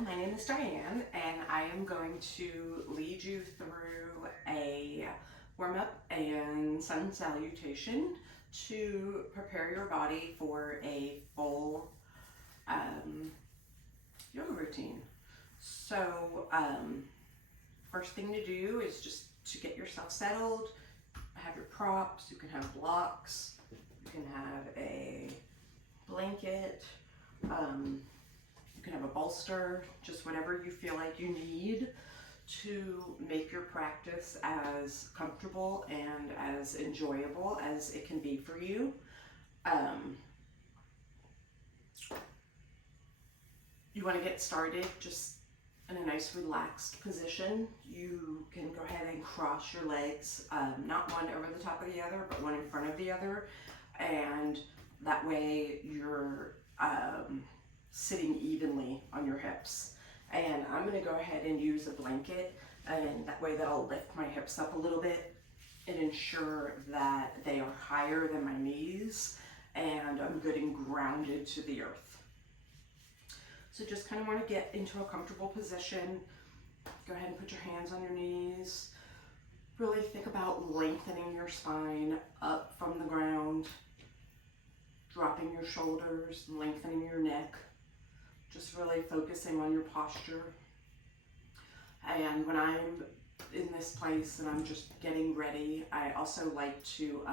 my name is Diane, and I am going to lead you through a warm-up and sun salutation to prepare your body for a full yoga routine. So first thing to do is just to get yourself settled. Have your props, you can have blocks, you can have a blanket, you can have a bolster, just whatever you feel like you need to make your practice as comfortable and as enjoyable as it can be for you. You want to get started just in a nice relaxed position. You can go ahead and cross your legs, not one over the top of the other, but one in front of the other, and that way you're sitting evenly on your hips. And I'm going to go ahead and use a blanket, and that way that'll lift my hips up a little bit and ensure that they are higher than my knees and I'm good and grounded to the earth. So just kind of want to get into a comfortable position. Go ahead and put your hands on your knees. Really think about lengthening your spine up from the ground, dropping your shoulders, lengthening your neck. Just really focusing on your posture. And when I'm in this place and I'm just getting ready, I also like to,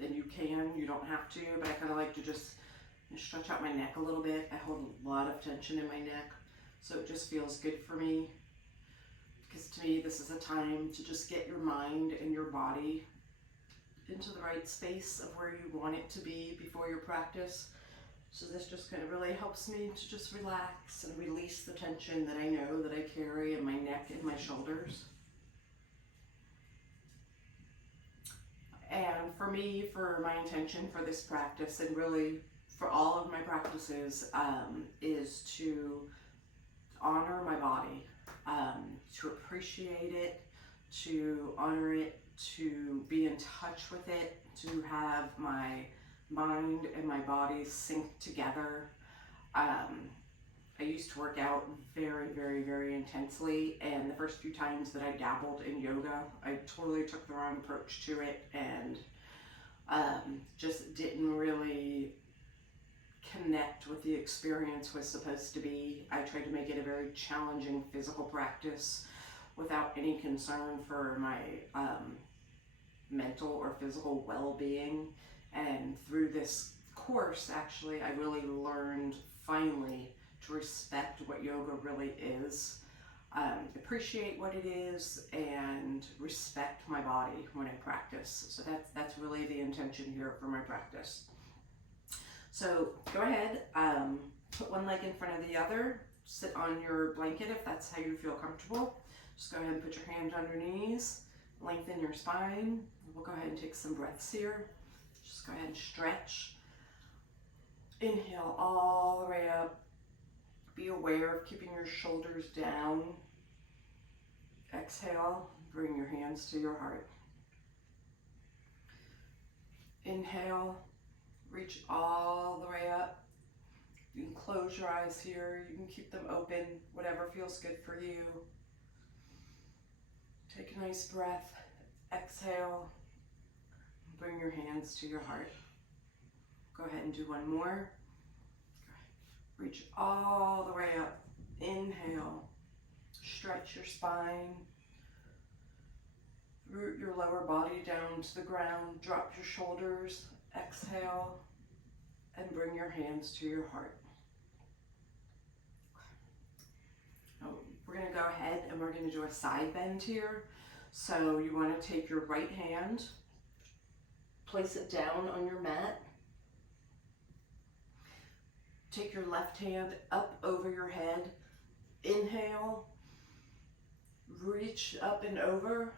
and you don't have to, but I kind of like to just stretch out my neck a little bit. I hold a lot of tension in my neck, so it just feels good for me. Because to me, this is a time to just get your mind and your body into the right space of where you want it to be before your practice. So this just kind of really helps me to just relax and release the tension that I know that I carry in my neck and my shoulders. And for me, for my intention for this practice, and really for all of my practices, is to honor my body, to appreciate it, to honor it, to be in touch with it, to have my mind and my body sync together. I used to work out very, very, very intensely, and the first few times that I dabbled in yoga, I totally took the wrong approach to it and just didn't really connect with the experience was supposed to be. I tried to make it a very challenging physical practice without any concern for my mental or physical well-being. And through this course, actually, I really learned finally to respect what yoga really is, appreciate what it is, and respect my body when I practice. So that's really the intention here for my practice. So go ahead, put one leg in front of the other, sit on your blanket if that's how you feel comfortable. Just go ahead and put your hand on your knees, lengthen your spine. We'll go ahead and take some breaths here. Just go ahead and stretch. Inhale all the way up. Be aware of keeping your shoulders down. Exhale, bring your hands to your heart. Inhale, reach all the way up. You can close your eyes here. You can keep them open, whatever feels good for you. Take a nice breath. Exhale. Bring your hands to your heart. Go ahead and do one more. Reach all the way up. Inhale. Stretch your spine. Root your lower body down to the ground. Drop your shoulders. Exhale. And bring your hands to your heart. Now, we're going to go ahead and we're going to do a side bend here. So you want to take your right hand, place it down on your mat. Take your left hand up over your head. Inhale. Reach up and over.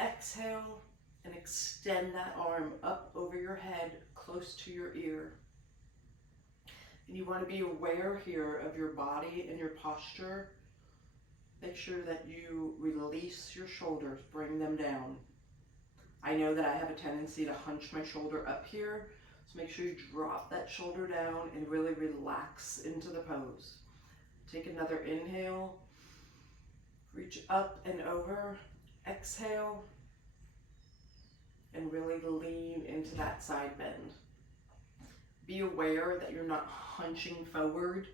Exhale. And extend that arm up over your head, close to your ear. And you want to be aware here of your body and your posture. Make sure that you release your shoulders, bring them down. I know that I have a tendency to hunch my shoulder up here, so make sure you drop that shoulder down and really relax into the pose. Take another inhale, reach up and over, exhale, and really lean into that side bend. Be aware that you're not hunching forward.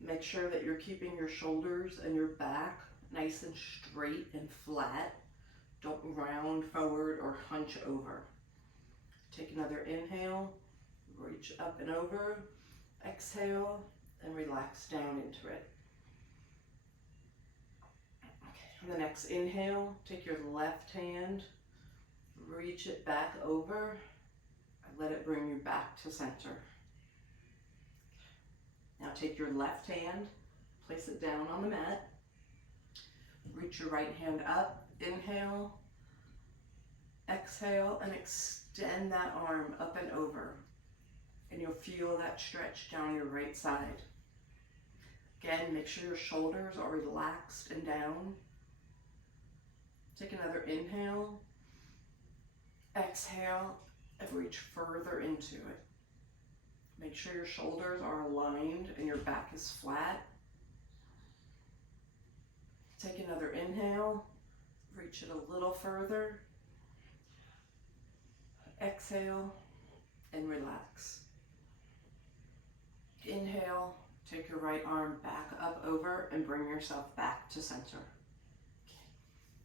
Make sure that you're keeping your shoulders and your back nice and straight and flat. Don't round forward or hunch over. Take another inhale, reach up and over, exhale, and relax down into it. Okay. On the next inhale, take your left hand, reach it back over, and let it bring you back to center. Now take your left hand, place it down on the mat, reach your right hand up, inhale, exhale, and extend that arm up and over. And you'll feel that stretch down your right side. Again, make sure your shoulders are relaxed and down. Take another inhale, exhale, and reach further into it. Make sure your shoulders are aligned and your back is flat. Take another inhale, reach it a little further. Exhale and relax. Inhale, take your right arm back up over and bring yourself back to center.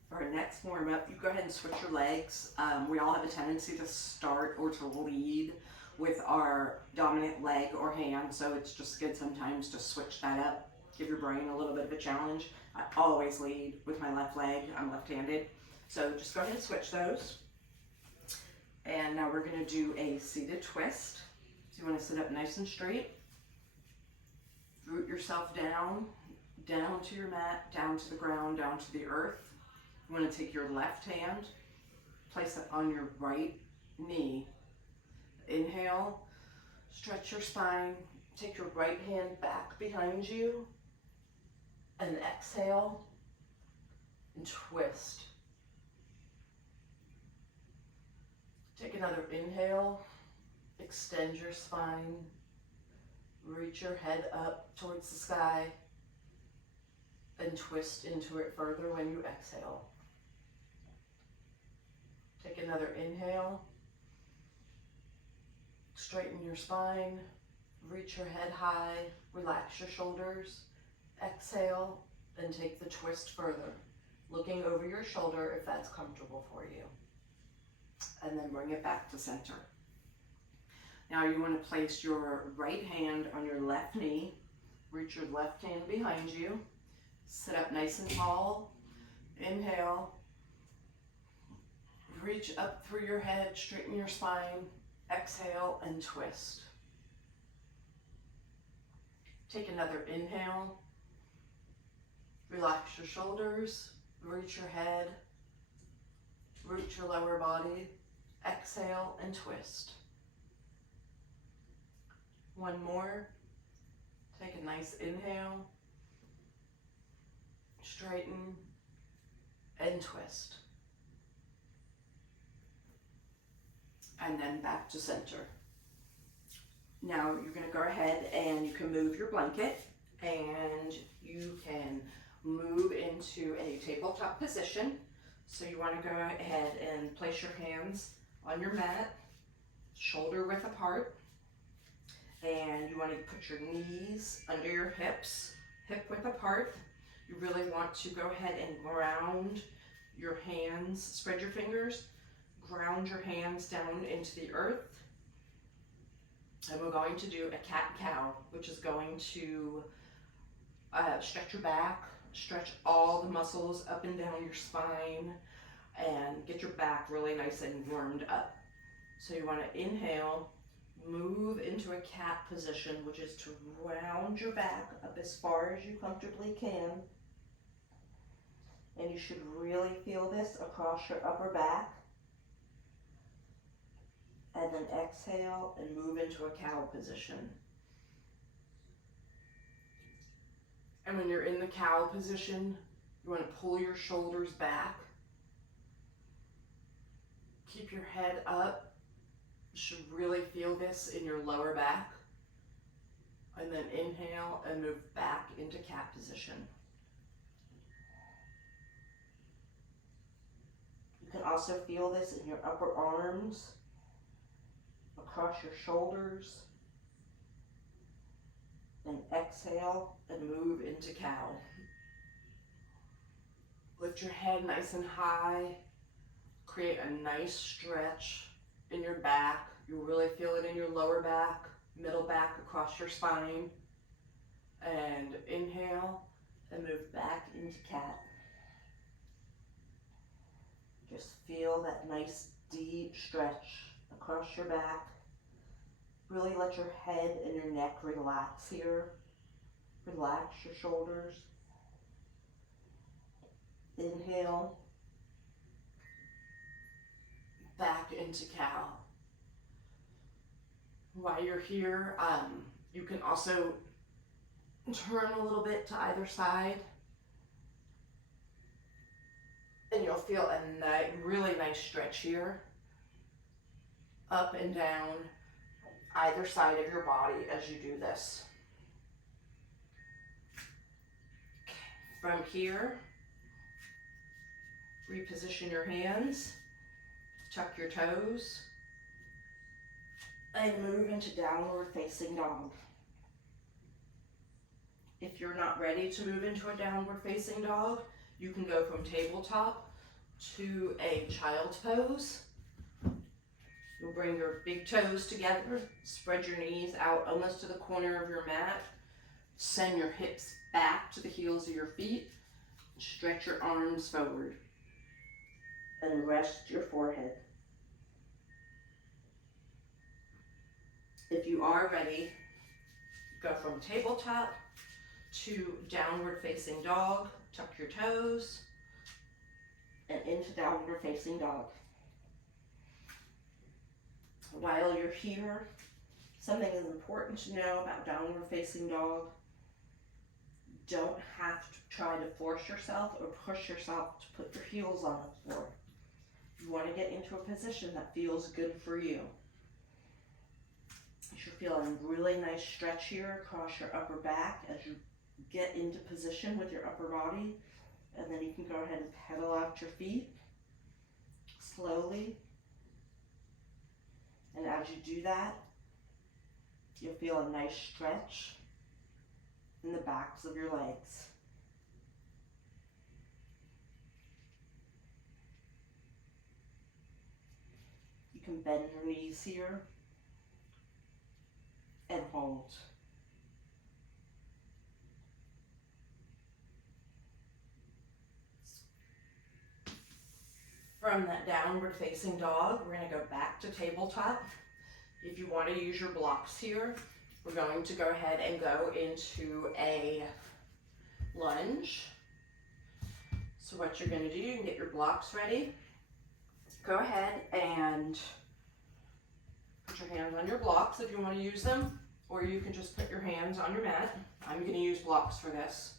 For our next warm up, you go ahead and switch your legs. We all have a tendency to start or to lead with our dominant leg or hand, so it's just good sometimes to switch that up. Give your brain a little bit of a challenge. I always lead with my left leg. I'm left-handed. So just go ahead and switch those. And now we're going to do a seated twist. So you want to sit up nice and straight. Root yourself down, down to your mat, down to the ground, down to the earth. You want to take your left hand, place it on your right knee. Inhale, stretch your spine, take your right hand back behind you, and exhale, and twist. Take another inhale, extend your spine, reach your head up towards the sky, and twist into it further when you exhale. Take another inhale, straighten your spine, reach your head high, relax your shoulders, exhale, and take the twist further, looking over your shoulder if that's comfortable for you. And then bring it back to center. Now you want to place your right hand on your left knee, reach your left hand behind you, sit up nice and tall, inhale, reach up through your head, straighten your spine, exhale, and twist. Take another inhale, relax your shoulders, reach your head, root your lower body, exhale, and twist. One more. Take a nice inhale, straighten, and twist. And then back to center. Now you're going to go ahead and you can move your blanket and you can move into a tabletop position. So you want to go ahead and place your hands on your mat, shoulder width apart, and you want to put your knees under your hips, hip width apart. You really want to go ahead and ground your hands, spread your fingers, ground your hands down into the earth. And we're going to do a cat-cow, which is going to stretch your back, stretch all the muscles up and down your spine, and get your back really nice and warmed up. So you want to inhale, move into a cat position, which is to round your back up as far as you comfortably can. And you should really feel this across your upper back. And then exhale and move into a cow position. And when you're in the cow position, you want to pull your shoulders back. Keep your head up. You should really feel this in your lower back. And then inhale and move back into cat position. You can also feel this in your upper arms, across your shoulders. And exhale and move into cow. Lift your head nice and high. Create a nice stretch in your back. You really feel it in your lower back, middle back, across your spine. And inhale and move back into cat. Just feel that nice deep stretch across your back. Really let your head and your neck relax here. Relax your shoulders. Inhale. Back into cow. While you're here, you can also turn a little bit to either side. And you'll feel a really nice stretch here. Up and down either side of your body as you do this. From here, reposition your hands, tuck your toes, and move into downward facing dog. If you're not ready to move into a downward facing dog, you can go from tabletop to a child's pose. You'll bring your big toes together, spread your knees out almost to the corner of your mat, send your hips back to the heels of your feet, stretch your arms forward, and rest your forehead. If you are ready, go from tabletop to downward facing dog, tuck your toes, and into downward facing dog. While you're here, something is important to know about downward facing dog. Don't have to try to force yourself or push yourself to put your heels on the floor. You want to get into a position that feels good for you. You should feel a really nice stretch here across your upper back as you get into position with your upper body. And then you can go ahead and pedal out your feet slowly. And as you do that, you'll feel a nice stretch in the backs of your legs. You can bend your knees here and hold. From that downward facing dog, we're going to go back to tabletop. If you want to use your blocks here, we're going to go ahead and go into a lunge. So what you're going to do, you can get your blocks ready. Go ahead and put your hands on your blocks if you want to use them, or you can just put your hands on your mat. I'm going to use blocks for this.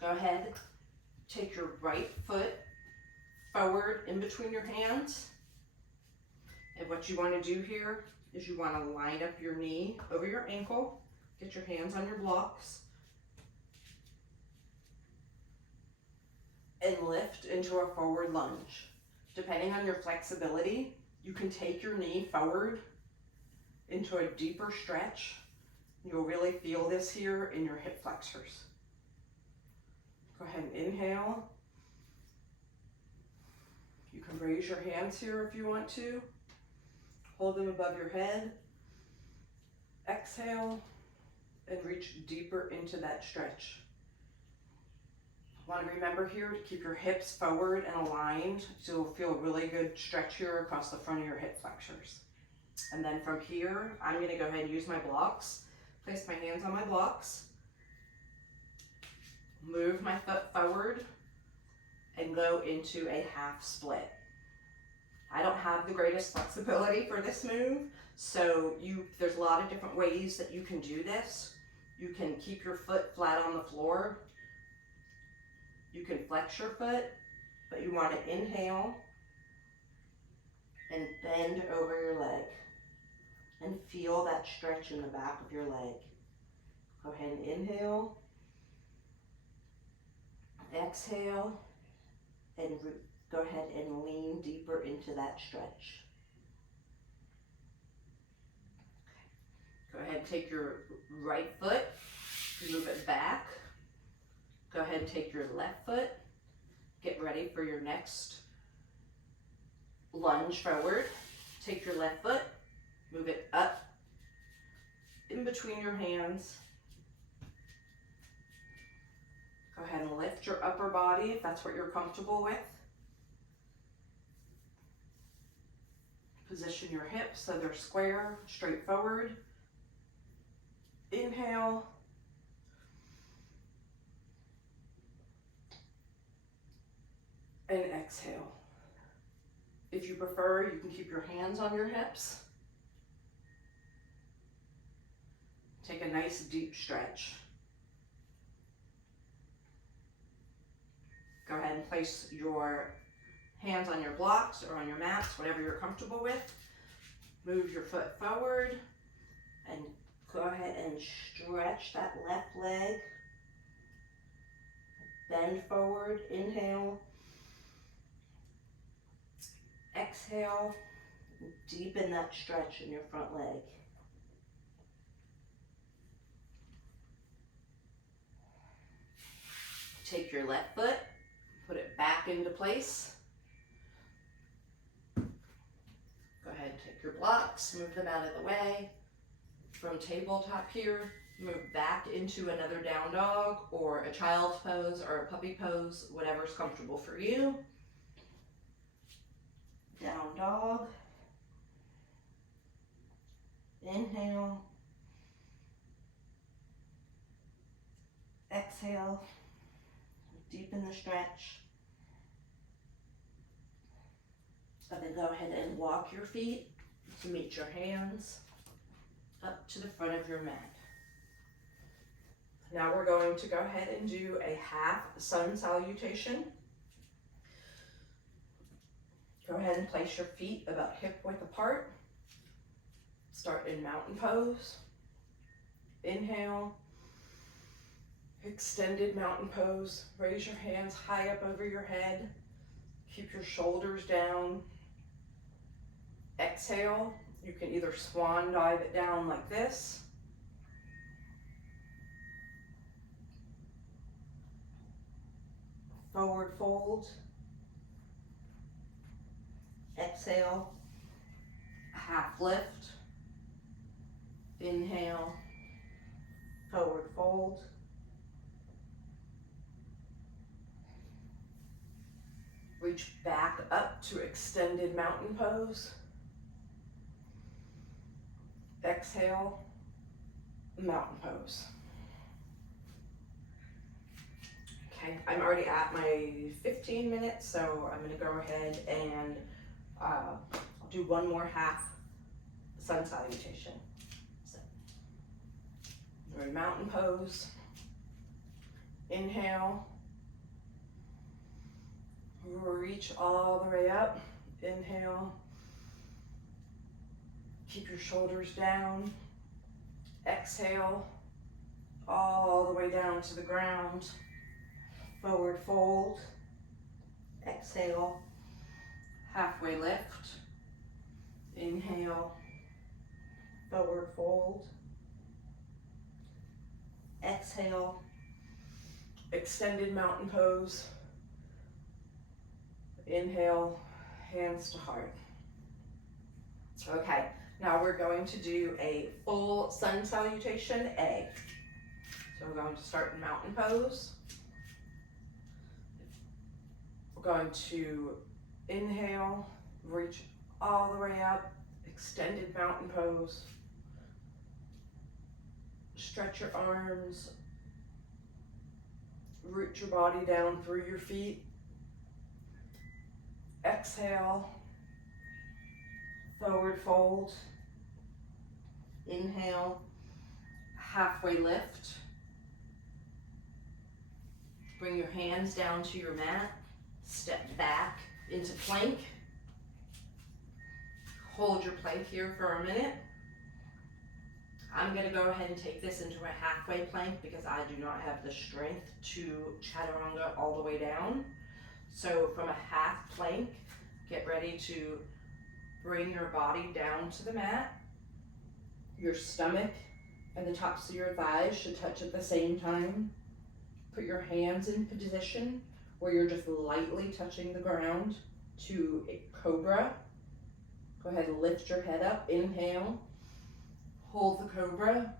Go ahead, take your right foot forward in between your hands. And what you want to do here is you want to line up your knee over your ankle, get your hands on your blocks, and lift into a forward lunge. Depending on your flexibility, you can take your knee forward into a deeper stretch. You'll really feel this here in your hip flexors. Go ahead and inhale. You can raise your hands here if you want to. Hold them above your head. Exhale and reach deeper into that stretch. Want to remember here to keep your hips forward and aligned so you'll feel a really good stretch here across the front of your hip flexors. And then from here, I'm going to go ahead and use my blocks. Place my hands on my blocks. Move my foot forward and go into a half split. I don't have the greatest flexibility for this move, so there's a lot of different ways that you can do this. You can keep your foot flat on the floor. You can flex your foot, but you want to inhale and bend over your leg and feel that stretch in the back of your leg. Go ahead and inhale, exhale, and go ahead and lean deeper into that stretch. Go ahead and take your right foot, move it back. Go ahead and take your left foot. Get ready for your next lunge forward. Take your left foot, move it up in between your hands. Go ahead and lift your upper body if that's what you're comfortable with. Position your hips so they're square, straight forward. Inhale. And exhale. If you prefer, you can keep your hands on your hips. Take a nice deep stretch. Go ahead and place your hands on your blocks or on your mats, whatever you're comfortable with. Move your foot forward and go ahead and stretch that left leg. Bend forward, inhale. Exhale, deepen that stretch in your front leg. Take your left foot, put it back into place. Go ahead and take your blocks, move them out of the way. From tabletop here, move back into another down dog or a child's pose or a puppy pose, whatever's comfortable for you. Down dog. Inhale. Exhale. Deepen the stretch. And then go ahead and walk your feet to meet your hands up to the front of your mat. Now we're going to go ahead and do a half sun salutation. Go ahead and place your feet about hip width apart. Start in mountain pose. Inhale. Extended mountain pose. Raise your hands high up over your head. Keep your shoulders down. Exhale. You can either swan dive it down like this. Forward fold. Exhale. Half lift. Inhale. Forward fold. Reach back up to extended mountain pose. Exhale, mountain pose. Okay, I'm already at my 15 minutes, so I'm gonna go ahead and I'll do one more half sun salutation. So, we're in mountain pose. Inhale. Reach all the way up. Inhale. Keep your shoulders down. Exhale. All the way down to the ground. Forward fold. Exhale. Halfway lift. Inhale. Forward fold. Exhale. Extended mountain pose. Inhale, hands to heart. Okay, now we're going to do a full sun salutation A. So we're going to start in mountain pose. We're going to inhale, reach all the way up, extended mountain pose. Stretch your arms, root your body down through your feet. Exhale, forward fold. Inhale, halfway lift. Bring your hands down to your mat. Step back into plank. Hold your plank here for a minute. I'm gonna go ahead and take this into a halfway plank because I do not have the strength to chaturanga all the way down. So from a half plank, get ready to bring your body down to the mat. Your stomach and the tops of your thighs should touch at the same time. Put your hands in position where you're just lightly touching the ground to a cobra. Go ahead and lift your head up, inhale, hold the cobra,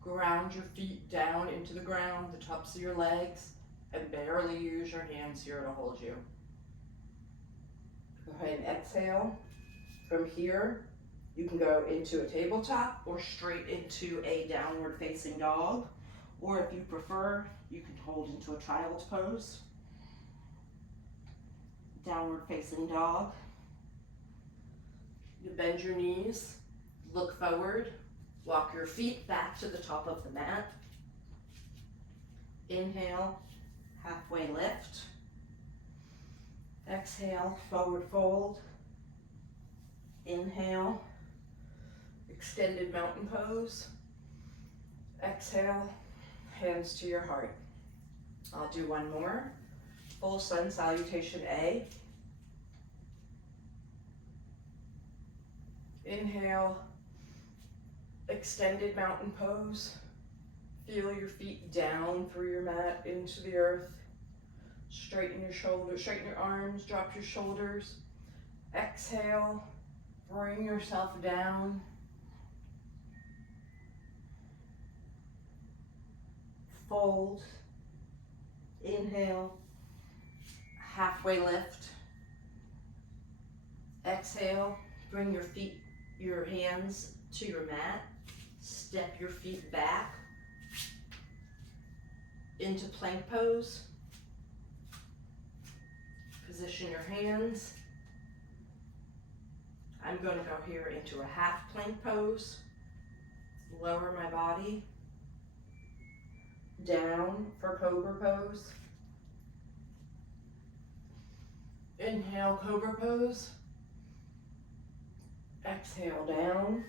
ground your feet down into the ground, the tops of your legs, and barely use your hands here to hold you. Go ahead and exhale. From here, you can go into a tabletop or straight into a downward facing dog, or if you prefer, you can hold into a child's pose. Downward facing dog. You bend your knees, look forward, walk your feet back to the top of the mat. Inhale, halfway lift. Exhale, forward fold. Inhale, extended mountain pose. Exhale, hands to your heart. I'll do one more. Full sun salutation A. Inhale, extended mountain pose. Feel your feet down through your mat into the earth. Straighten your shoulders, straighten your arms, drop your shoulders. Exhale, bring yourself down. Fold. Inhale, halfway lift. Exhale, bring your feet, your hands to your mat. Step your feet back into plank pose. Position your hands. I'm going to go here into a half plank pose. Lower my body. Down for cobra pose. Inhale, cobra pose. Exhale, down.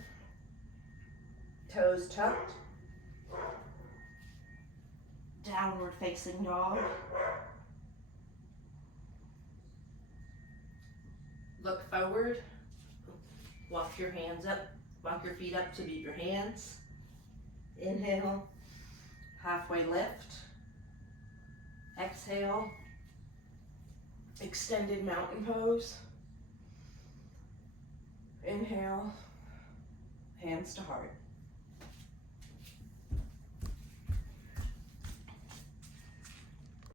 Toes tucked. Downward facing dog. Look forward. Walk your hands up. Walk your feet up to meet your hands. Inhale. Halfway lift. Exhale. Extended mountain pose. Inhale. Hands to heart.